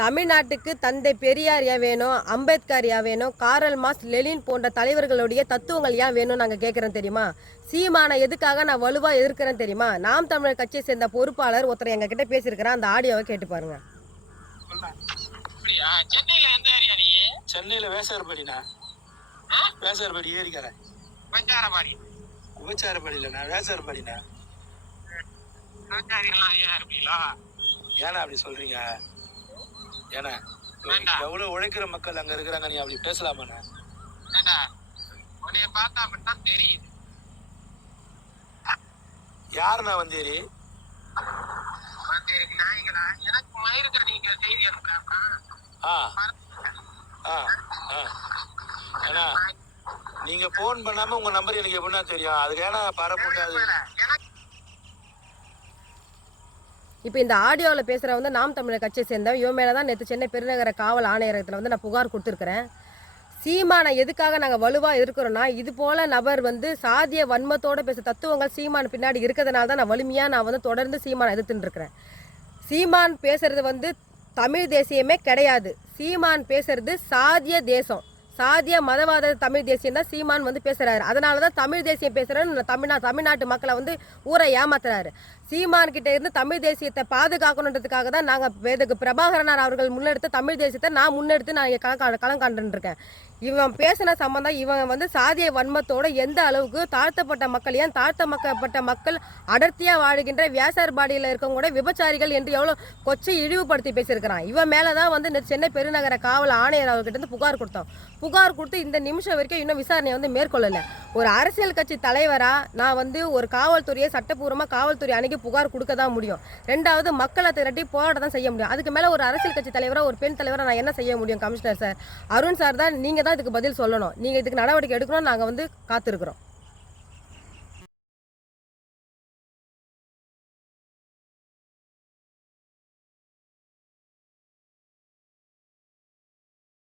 தமிழ்நாட்டுக்கு தந்தை பெரியார் ஏன் வேணும், அம்பேத்கர் ஏன் வேணும், காரல் மார்க்ஸ், லெனின் போன்ற தலைவர்களுடைய தத்துவங்கள் ஏன் வேணும்னு நாங்கள் கேட்குறோம் தெரியுமா? சீமானை எதுக்காக நான் வலுவாக எதிர்க்கிறேன் தெரியுமா? நாம் தமிழர் கட்சியை சேர்ந்த பொறுப்பாளர் ஒருத்தர் எங்ககிட்ட பேசியிருக்கிறேன். அந்த ஆடியோவை கேட்டு பாருங்க. சென்னையில வேசார்படினா வேசார்படி ஏறிக்கிறேன். உபச்சாரப்படி இல்லைண்ணா, வேசார்படினா. ஏன்னா அப்படி சொல்றீங்க? ஏன்னா எவ்வளவு உழைக்கிற மக்கள் அங்க இருக்கிறாங்க, நீ அப்படி பேசலாமாண்ணா? யாருண்ணா வந்தேரி? ஏன்னா நீங்க போன் பண்ணாம உங்க நம்பர் எனக்கு எப்படின்னா தெரியும்? அதுக்கு ஏன்னா பரப்புண்டாது. இப்போ இந்த ஆடியோவில் பேசுகிற வந்து நாம் தமிழர் கட்சியை சேர்ந்தவன் இவன் மேலே தான் நேற்று சென்னை பெருநகர காவல் ஆணையரகத்தில் வந்து நான் புகார் கொடுத்துருக்குறேன். சீமானை எதுக்காக நாங்கள் வலுவாக இருக்கிறோன்னா, இது போல் நபர் வந்து சாதிய வன்மத்தோடு பேச தத்துவங்கள் சீமான் பின்னாடி இருக்கிறதுனால தான் நான் வலிமையாக நான் வந்து தொடர்ந்து சீமானை எதிர்த்துட்டு இருக்கிறேன். சீமான் பேசுறது வந்து தமிழ் தேசியமே கிடையாது. சீமான் பேசுறது சாதிய தேசம், சாதிய மதவாத தமிழ் தேசியம் தான் சீமான் வந்து பேசுகிறாரு. அதனால தான் தமிழ் தேசியம் பேசுகிறேன்னு தமிழ்நாட்டு மக்களை வந்து ஊரை ஏமாத்துறாரு. சீமான் கிட்ட இருந்து தமிழ் தேசியத்தை பாதுகாக்கணுன்றதுக்காக தான் நாங்கள் பிரபாகரனார் அவர்கள் முன்னெடுத்த தமிழ் தேசியத்தை நான் முன்னெடுத்து நான் களம் காண்டுருக்கேன். இவன் பேசின சம்பந்தம் இவன் வந்து சாதிய வன்மத்தோட எந்த அளவுக்கு தாழ்த்தப்பட்ட மக்கள், ஏன் தாழ்த்தப்பட்ட மக்கள் அடர்த்தியாக வாழ்கின்ற வியாசார்பாடியில் இருக்கவங்க விபச்சாரிகள் என்று எவ்வளோ கொச்சை இழிவுபடுத்தி பேசியிருக்கிறான். இவன் மேலே தான் வந்து சென்னை பெருநகர காவல் ஆணையர் அவர்கிட்ட இருந்து புகார் கொடுத்தோம். புகார் கொடுத்து இந்த நிமிஷம் வரைக்கும் இன்னும் விசாரணையை வந்து மேற்கொள்ளலை. ஒரு அரசியல் கட்சி தலைவராக நான் வந்து ஒரு காவல்துறையை சட்டப்பூர்வமாக காவல்துறை அணுகி புகார் கொடுக்க தான் முடியும். ரெண்டாவது மக்களை திரட்டி போராட்ட தான் செய்ய முடியும். அதுக்கு மேலே ஒரு அரசியல் கட்சி தலைவராக ஒரு பெண் தலைவராக நான் என்ன செய்ய முடியும்? கமிஷனர் சார், அருண் சார் தான், நீங்கள் தான் இதுக்கு பதில் சொல்லணும். நீங்கள் இதுக்கு நடவடிக்கை எடுக்கணும்னு நாங்கள் வந்து காத்திருக்கிறோம்.